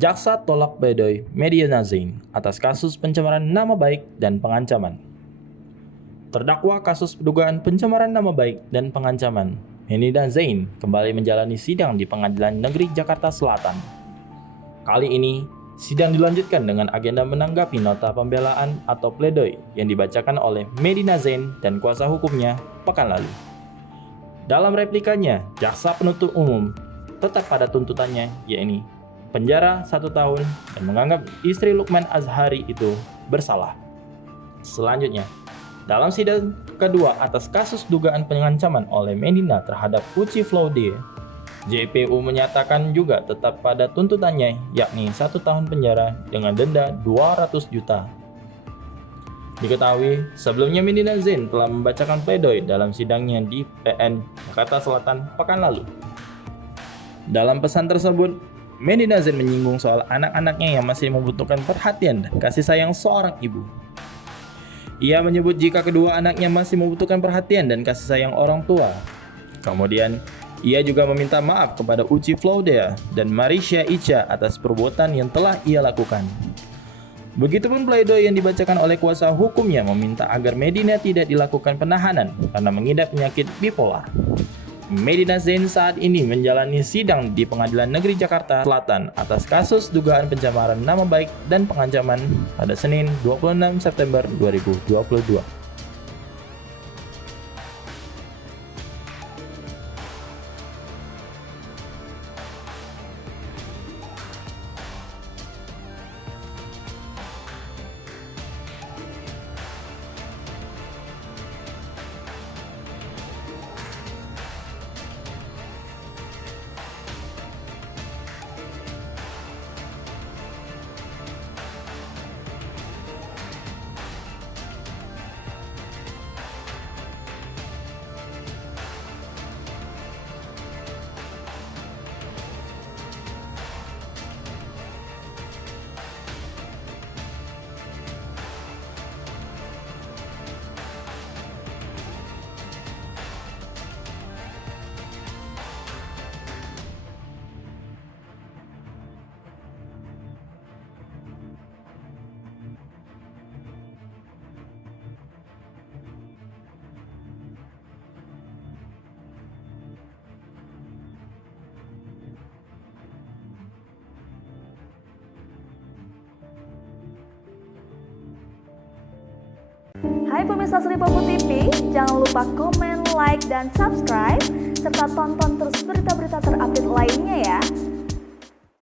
Jaksa tolak pledoi Medina Zain atas kasus pencemaran nama baik dan pengancaman. Terdakwa kasus dugaan pencemaran nama baik dan pengancaman, Medina Zain kembali menjalani sidang di Pengadilan Negeri Jakarta Selatan. Kali ini, sidang dilanjutkan dengan agenda menanggapi nota pembelaan atau pledoi yang dibacakan oleh Medina Zain dan kuasa hukumnya pekan lalu. Dalam replikanya, jaksa penuntut umum tetap pada tuntutannya, yakni penjara 1 tahun dan menganggap istri Lukman Azhari itu bersalah. Selanjutnya, dalam sidang kedua atas kasus dugaan pengancaman oleh Medina terhadap Uci Floudie, JPU menyatakan juga tetap pada tuntutannya, yakni 1 tahun penjara dengan denda 200 juta. Diketahui, sebelumnya Medina Zain telah membacakan pledoi dalam sidangnya di PN Jakarta Selatan pekan lalu. Dalam pesan tersebut, Medina Zain menyinggung soal anak-anaknya yang masih membutuhkan perhatian dan kasih sayang seorang ibu. Ia menyebut jika kedua anaknya masih membutuhkan perhatian dan kasih sayang orang tua. Kemudian, ia juga meminta maaf kepada Uci Floudie dan Marisha Icha atas perbuatan yang telah ia lakukan. Begitupun pledoi yang dibacakan oleh kuasa hukumnya meminta agar Medina tidak dilakukan penahanan karena mengidap penyakit bipolar. Medina Zain saat ini menjalani sidang di Pengadilan Negeri Jakarta Selatan atas kasus dugaan pencemaran nama baik dan pengancaman pada Senin 26 September 2022. Hai pemirsa Sri Popo TV, jangan lupa komen, like, dan subscribe, serta tonton terus berita-berita terupdate lainnya ya.